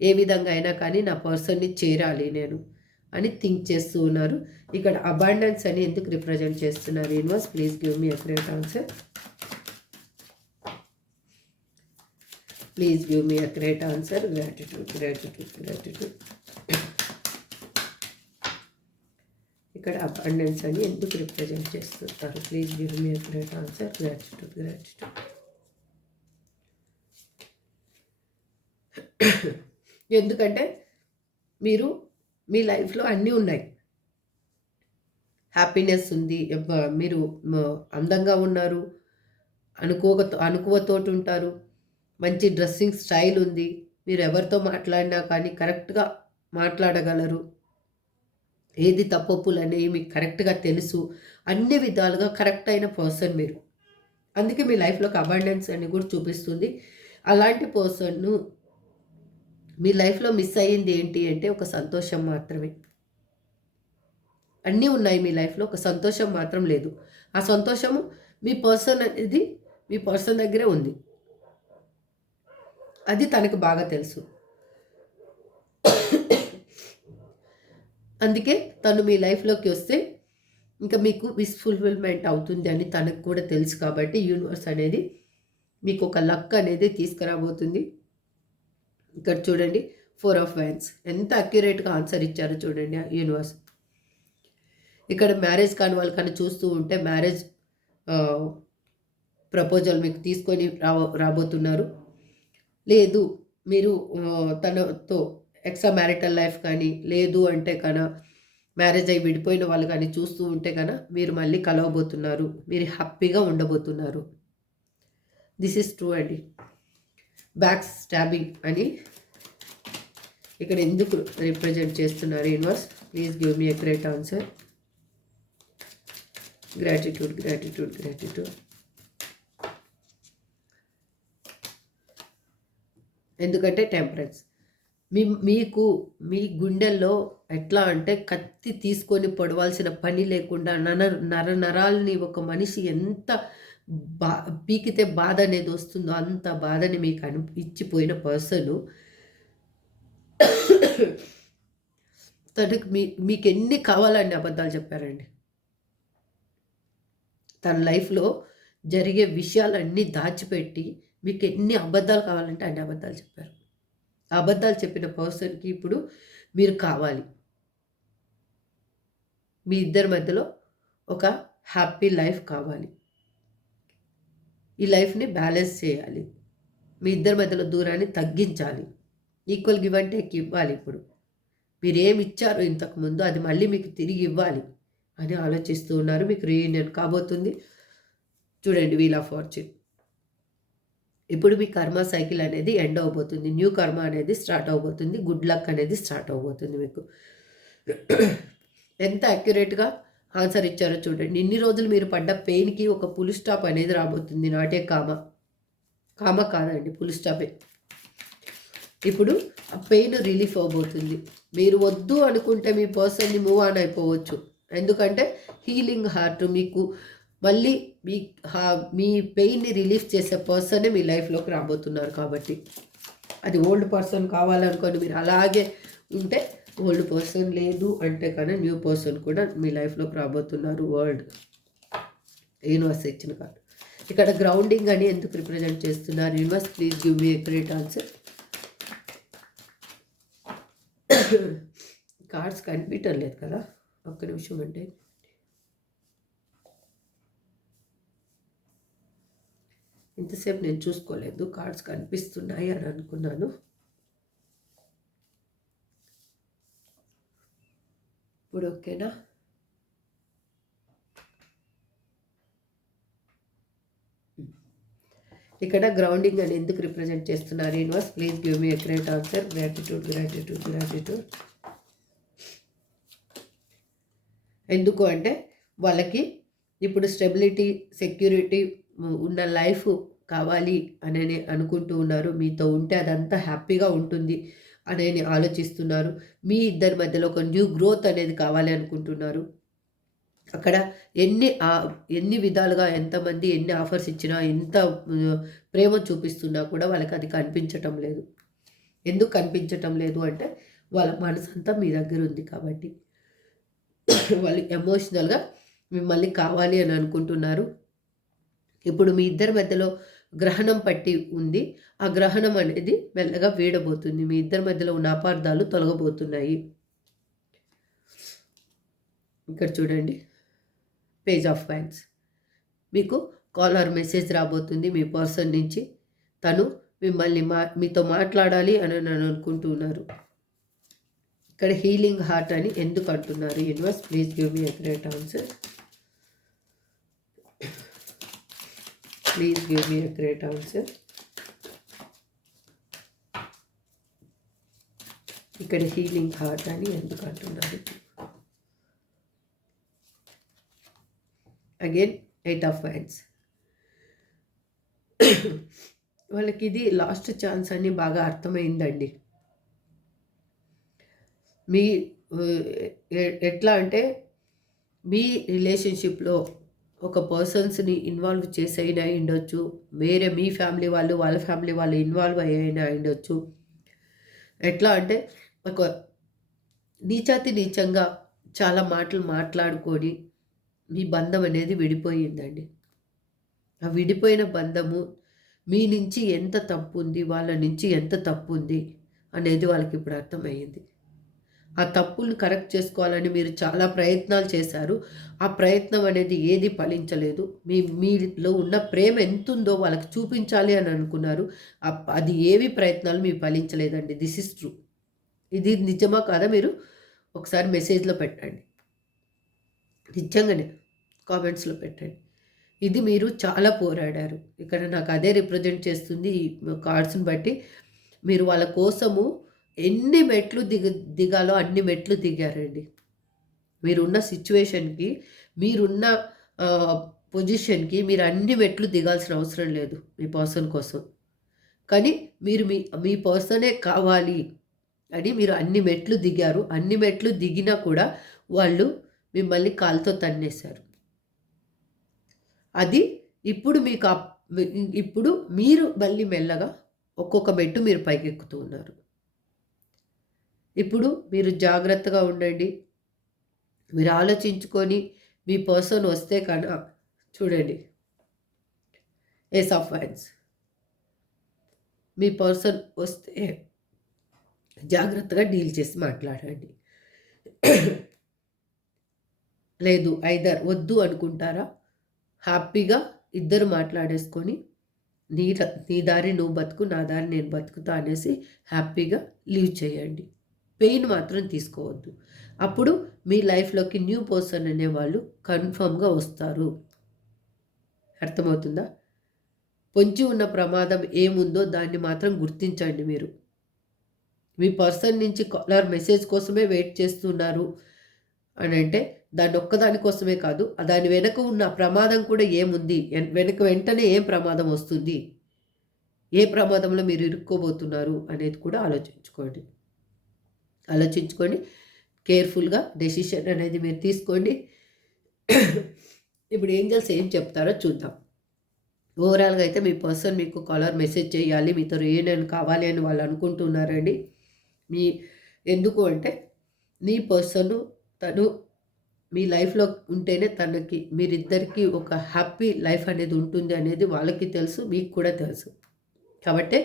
ఏ విధంగా అయినా కానీ నా పర్సన్‌ని చేరాలి నేను అని థింక్ చేస్తూ ఉన్నారు. ఇక్కడ అబాండెన్స్ అని ఎందుకు రిప్రజెంట్ చేస్తున్నారు universe? Please give me accurate answer. Please give me accurate answer. Gratitude, gratitude, gratitude. ఇక్కడ అబాండెన్స్ అని ఎందుకు రిప్రజెంట్ చేస్తుంటారు? Please give me accurate answer. Gratitude, gratitude. ఎందుకంటే మీరు మీ లైఫ్‌లో అన్నీ ఉన్నాయి. హ్యాపీనెస్ ఉంది. మీరు అందంగా ఉన్నారు. అణకువతోటి ఉంటారు. మంచి డ్రెస్సింగ్ స్టైల్ ఉంది. మీరు ఎవరితో మాట్లాడినా కానీ కరెక్ట్‌గా మాట్లాడగలరు. ఏది తప్పొప్పులనేవి మీకు కరెక్ట్‌గా తెలుసు. అన్ని విధాలుగా కరెక్ట్ అయిన పర్సన్ మీరు. అందుకే మీ లైఫ్‌లోకి అబాండెన్స్ అని కూడా చూపిస్తుంది. అలాంటి పర్సన్‌ను మీ లైఫ్‌లో మిస్ అయ్యింది ఏంటి అంటే ఒక సంతోషం మాత్రమే. అన్నీ ఉన్నాయి మీ లైఫ్‌లో, ఒక సంతోషం మాత్రం లేదు. ఆ సంతోషము మీ పర్సన్ దగ్గరే ఉంది. అది తనకు బాగా తెలుసు. అందుకే తను మీ లైఫ్‌లోకి వస్తే ఇంకా మీకు విష్ ఫుల్‌ఫిల్‌మెంట్ అవుతుంది అని తనకు కూడా తెలుసు కాబట్టి యూనివర్స్ అనేది మీకు ఒక లక్ అనేది తీసుకురాబోతుంది. ఇక్కడ చూడండి 4 ఆఫ్ వైన్స్ ఎంత అక్యురేట్‌గా ఆన్సర్ ఇచ్చారో చూడండి యూనివర్స్. ఇక్కడ మ్యారేజ్ కాని వాళ్ళు కానీ చూస్తూ ఉంటే మ్యారేజ్ ప్రపోజల్ మీకు తీసుకొని రాబోతున్నారు. లేదు మీరు తనతో ఎక్స్ట్రా మ్యారిటల్ లైఫ్ కానీ లేదు అంటే మ్యారేజ్ అయ్యి విడిపోయిన వాళ్ళు కానీ చూస్తూ ఉంటే మీరు మళ్ళీ కలవబోతున్నారు. మీరు హ్యాపీగా ఉండబోతున్నారు. దిస్ ఈజ్ ట్రూ అండి. బ్యాక్ స్టాబింగ్ అని ఇక్కడ ఎందుకు రిప్రజెంట్ చేస్తున్నారు universe? Please give me a great answer. Gratitude, gratitude, gratitude. ఎందుకంటే టెంపరెన్స్ మీకు మీ గుండెల్లో ఎట్లా అంటే కత్తి తీసుకొని పొడవాల్సిన పని లేకుండా నరాల్ని ఒక మనిషి ఎంత పీకితే బాధ అనేది వస్తుందో అంత బాధని మీకు ఇచ్చిపోయిన పర్సను తనకి మీకు ఎన్ని కావాలని అబద్ధాలు చెప్పారండి. తన లైఫ్లో జరిగే విషయాలన్నీ దాచిపెట్టి మీకు ఎన్ని అబద్ధాలు కావాలంటే అన్ని అబద్ధాలు చెప్పారు. ఆ అబద్ధాలు చెప్పిన పర్సన్కి ఇప్పుడు మీరు కావాలి. మీ ఇద్దరి మధ్యలో ఒక హ్యాపీ లైఫ్ కావాలి. ఈ లైఫ్ని బ్యాలెన్స్ చేయాలి. మీ ఇద్దరి మధ్యలో దూరాన్ని తగ్గించాలి. ఈక్వల్ గివ్ అండ్ టేక్ ఇవ్వాలి. ఇప్పుడు మీరు ఏమి ఇచ్చారో ఇంతకుముందు అది మళ్ళీ మీకు తిరిగి ఇవ్వాలి అని ఆలోచిస్తూ ఉన్నారు. మీకు రీయూనియన్ కాబోతుంది. చూడండి వీల్ ఆఫ్ ఫార్చ్యూన్. ఇప్పుడు మీ కర్మ సైకిల్ అనేది ఎండ్ అవబోతుంది. న్యూ కర్మ అనేది స్టార్ట్ అవబోతుంది. గుడ్ లక్ అనేది స్టార్ట్ అవబోతుంది మీకు. ఎంత అక్యురేట్గా ఆన్సర్ ఇచ్చారో చూడండి. ఇన్ని రోజులు మీరు పడ్డ పెయిన్కి ఒక పుల్ స్టాప్ అనేది రాబోతుంది. నాటే కామ కాదండి, పుల్ స్టాపే. ఇప్పుడు ఆ పెయిన్ రిలీఫ్ అవబోతుంది. మీరు వద్దు అనుకుంటే మీ పర్సన్ని మూవ్ ఆన్ అయిపోవచ్చు. ఎందుకంటే హీలింగ్ హార్ట్ మీకు మళ్ళీ మీ పెయిన్ని రిలీఫ్ చేసే పర్సనే మీ లైఫ్లోకి రాబోతున్నారు. కాబట్టి అది ఓల్డ్ పర్సన్ కావాలనుకోండి, మీరు అలాగే ఉంటే ఓల్డ్ పర్సన్, లేదు అంటే న్యూ పర్సన్ కూడా మీ లైఫ్లోకి రాబోతున్నారు. వరల్డ్ యూనివర్స్ ఇచ్చిన కార్డు. ఇక్కడ గ్రౌండింగ్ అని ఎందుకు రిప్రజెంట్ చేస్తున్నారు universe? Please give me a great answer. Cards కనిపించడం లేదు కదా, ఒక్క నిమిషం అంటే ఇంతసేపు నేను చూసుకోలేదు, కార్డ్స్ కనిపిస్తున్నాయి అని అనుకున్నాను. ఇప్పుడు ఓకేనా? ఇక్కడ గ్రౌండింగ్ అని ఎందుకు రిప్రజెంట్ చేస్తున్నారు universe? Please give me a great answer. Gratitude gratitude gratitude. ఎందుకు అంటే వాళ్ళకి ఇప్పుడు స్టెబిలిటీ, సెక్యూరిటీ ఉన్న లైఫ్ కావాలి అని అనుకుంటూ ఉన్నారు. మీతో ఉంటే అదంతా హ్యాపీగా ఉంటుంది అని ఆలోచిస్తున్నారు. మీ ఇద్దరి మధ్యలో ఒక న్యూ గ్రోత్ అనేది కావాలి అనుకుంటున్నారు. అక్కడ ఎన్ని విధాలుగా ఎంతమంది ఎన్ని ఆఫర్స్ ఇచ్చినా, ఎంత ప్రేమ చూపిస్తున్నా కూడా వాళ్ళకి అది కనిపించటం లేదు. ఎందుకు కనిపించటం లేదు అంటే వాళ్ళ మనసంతా మీ దగ్గర ఉంది కాబట్టి. వాళ్ళు ఎమోషనల్గా మిమ్మల్ని కావాలి అని అనుకుంటున్నారు. ఇప్పుడు మీ ఇద్దరి మధ్యలో గ్రహణం పట్టి ఉంది. ఆ గ్రహణం అనేది మెల్లగా వీడబోతుంది. మీ ఇద్దరి మధ్యలో ఉన్న అపార్థాలు తొలగబోతున్నాయి. ఇక్కడ చూడండి, పేజ్ ఆఫ్ వైన్స్. మీకు కాల్ ఆర్ మెసేజ్ రాబోతుంది మీ పర్సన్ నుంచి. తను మిమ్మల్ని మీతో మాట్లాడాలి అని అనుకుంటున్నారు. ఇక్కడ హీలింగ్ హార్ట్ అని ఎందుకు అంటున్నారు universe? Please give me a great answer. Please give me a great answer. ఇక్కడ హీలింగ్ హార్ట్ అని ఎందుకు అంటున్నారు? Again 8 of wines. వాళ్ళకి ఇది లాస్ట్ ఛాన్స్ అని బాగా అర్థమైందండి. మీ ఎట్లా అంటే మీ రిలేషన్షిప్లో ఒక పర్సన్స్ని ఇన్వాల్వ్ చేసైనా ఉండొచ్చు, వేరే మీ ఫ్యామిలీ వాళ్ళు వాళ్ళ ఫ్యామిలీ వాళ్ళు ఇన్వాల్వ్ అయినా ఉండొచ్చు. ఎట్లా అంటే ఒక నీచంగా చాలా మాటలు మాట్లాడుకొని మీ బంధం అనేది విడిపోయిందండి. ఆ విడిపోయిన బంధము మీ నుంచి ఎంత తప్పు ఉంది, వాళ్ళ నుంచి ఎంత తప్పు ఉంది అనేది వాళ్ళకి ఇప్పుడు అర్థమయ్యింది. ఆ తప్పులు కరెక్ట్ చేసుకోవాలని మీరు చాలా ప్రయత్నాలు చేశారు. ఆ ప్రయత్నం అనేది ఏది ఫలించలేదు. మీలో ఉన్న ప్రేమ ఎంతుందో వాళ్ళకి చూపించాలి అని అనుకున్నారు. అది ఏవి ప్రయత్నాలు మీ ఫలించలేదండి. This is true. ఇది నిజమా కాదా మీరు ఒకసారి మెసేజ్లో పెట్టండి. నిజంగానే కామెంట్స్లో పెట్టండి. ఇది మీరు చాలా పోరాడారు. ఇక్కడ నాకు అదే రిప్రజెంట్ చేస్తుంది ఈ కార్డ్స్ని బట్టి. మీరు వాళ్ళ కోసము ఎన్ని మెట్లు దిగాలో అన్ని మెట్లు దిగారండి. మీరున్న సిచ్యువేషన్కి, మీరున్న పొజిషన్కి మీరు అన్ని మెట్లు దిగాల్సిన అవసరం లేదు మీ పర్సన్ కోసం. కానీ మీరు మీ పర్సనే కావాలి అని మీరు అన్ని మెట్లు దిగారు. అన్ని మెట్లు దిగినా కూడా వాళ్ళు మిమ్మల్ని కాలుతో తన్నేశారు. అది ఇప్పుడు ఇప్పుడు మీరు మళ్ళీ మెల్లగా ఒక్కొక్క మెట్టు మీరు పైకెక్కుతూ ఉన్నారు. ఇప్పుడు మీరు జాగ్రత్తగా ఉండండి. మీరు ఆలోచించుకొని మీ పర్సన్ వస్తే కన్నా చూడండి, ఏస్ ఆఫ్ వైన్స్. మీ పర్సన్ వస్తే జాగ్రత్తగా డీల్ చేసి మాట్లాడండి. లేదు ఐదర్ వద్దు అనుకుంటారా, హ్యాపీగా ఇద్దరు మాట్లాడేసుకొని నీ దారి నువ్వు బతుకు, నా దారి నేను బతుకుతా అనేసి హ్యాపీగా లీవ్ చేయండి. పెయిన్ మాత్రం తీసుకోవద్దు. అప్పుడు మీ లైఫ్లోకి న్యూ పర్సన్ అనేవాళ్ళు కన్ఫర్మ్గా వస్తారు. అర్థమవుతుందా? పొంచి ఉన్న ప్రమాదం ఏముందో దాన్ని మాత్రం గుర్తించండి. మీరు మీ పర్సన్ నుంచి కాలర్ మెసేజ్ కోసమే వెయిట్ చేస్తున్నారు అని అంటే దాని ఒక్కదాని కోసమే కాదు, దాని వెనక ఉన్న ప్రమాదం కూడా ఏముంది, వెంటనే ఏం ప్రమాదం వస్తుంది, ఏ ప్రమాదంలో మీరు ఇరుక్కోబోతున్నారు అనేది కూడా ఆలోచించుకొని కేర్ఫుల్గా డెసిషన్ అనేది మీరు తీసుకోండి. ఇప్పుడు ఏంజల్స్ ఏం చెప్తారో చూద్దాం. ఓవరాల్గా అయితే మీ పర్సన్ మీకు కాలర్ మెసేజ్ చేయాలి, మీతో రీయూనియన్ కావాలి అని వాళ్ళు అనుకుంటున్నారండి. ఎందుకు అంటే మీ పర్సన్ తను మీ లైఫ్లో ఉంటేనే మీరిద్దరికీ ఒక హ్యాపీ లైఫ్ అనేది ఉంటుంది అనేది వాళ్ళకి తెలుసు, మీకు కూడా తెలుసు. కాబట్టి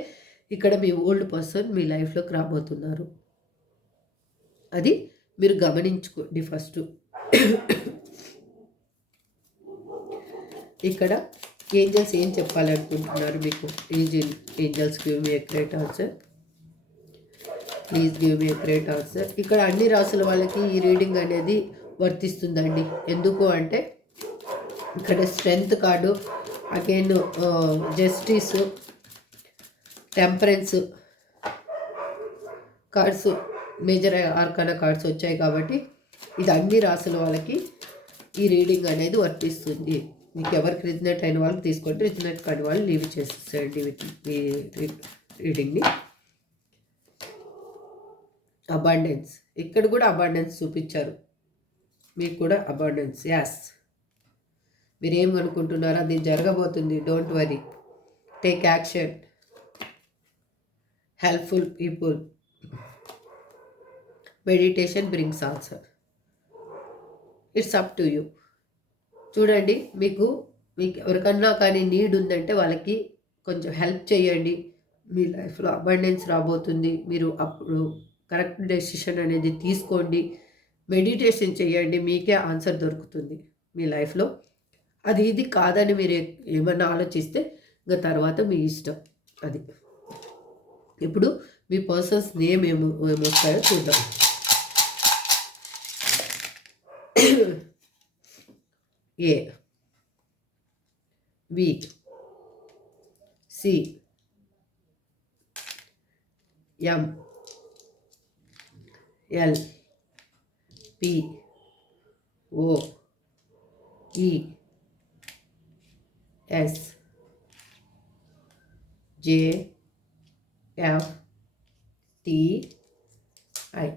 ఇక్కడ మీ ఓల్డ్ పర్సన్ మీ లైఫ్లోకి రాబోతున్నారు. అది మీరు గమనించుకోండి ఫస్ట్. ఇక్కడ ఏంజల్స్ ఏం చెప్పాలనుకుంటున్నారు మీకు? Angels give me a great answer. Please give me a great answer. ఇక్కడ అన్ని రాసుల వాళ్ళకి ఈ రీడింగ్ అనేది వర్తిస్తుందండి. ఎందుకు అంటే ఇక్కడ strength card, again justice, temperance cards, major arcana cards వచ్చాయి కాబట్టి ఇది అన్ని రాసుల వాళ్ళకి ఈ రీడింగ్ అనేది వర్తిస్తుంది. మీకు ఎవరికి రిజనేట్ అయిన వాళ్ళకి తీసుకోండి, రిజనేట్ కాని వాళ్ళు లీవ్ చేసేసేయండి ఈ రీడింగ్ని. అబాండెన్స్, ఇక్కడ కూడా అబాండెన్స్ చూపించారు, మీకు కూడా అబాండెన్స్. యాస్, మీరేం అనుకుంటున్నారో అది జరగబోతుంది. Don't worry, take action, helpful people, meditation brings answer. It's up to you. చూడండి, మీకు ఎవరికన్నా కానీ నీడ్ ఉందంటే వాళ్ళకి కొంచెం హెల్ప్ చేయండి. మీ లైఫ్లో అబండెన్స్ రాబోతుంది. మీరు అప్పుడు కరెక్ట్ డెసిషన్ అనేది తీసుకోండి, మెడిటేషన్ చేయండి, మీకే ఆన్సర్ దొరుకుతుంది మీ లైఫ్లో. అది ఇది కాదని మీరు ఏమన్నా ఆలోచిస్తే ఇంకా తర్వాత మీ ఇష్టం. అది ఇప్పుడు మీ పర్సన్స్ నేమ్ ఏమొస్తాయో చూద్దాం. A, V, C, M, L, P, O, E, S, J, F, T, I.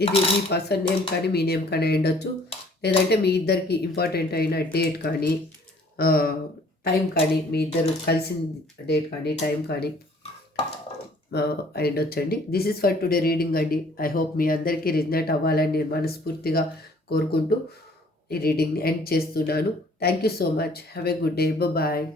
ఇది మీ పర్సన్ నేమ్ కానీ మీ నేమ్ కానీ ఉండొచ్చు, లేదంటే మీ ఇద్దరికి ఇంపార్టెంట్ అయిన డేట్ కానీ టైం కానీ, మీ ఇద్దరు కలిసిన డేట్ కానీ టైం కానీ అయ్యుండొచ్చండి. This is for today reading అండి. ఐ హోప్ మీ అందరికీ రిజనేట్ అవ్వాలని మనస్ఫూర్తిగా కోరుకుంటూ ఈ రీడింగ్ని ఎండ్ చేస్తున్నాను. Thank you so much. Have a good day. Bye.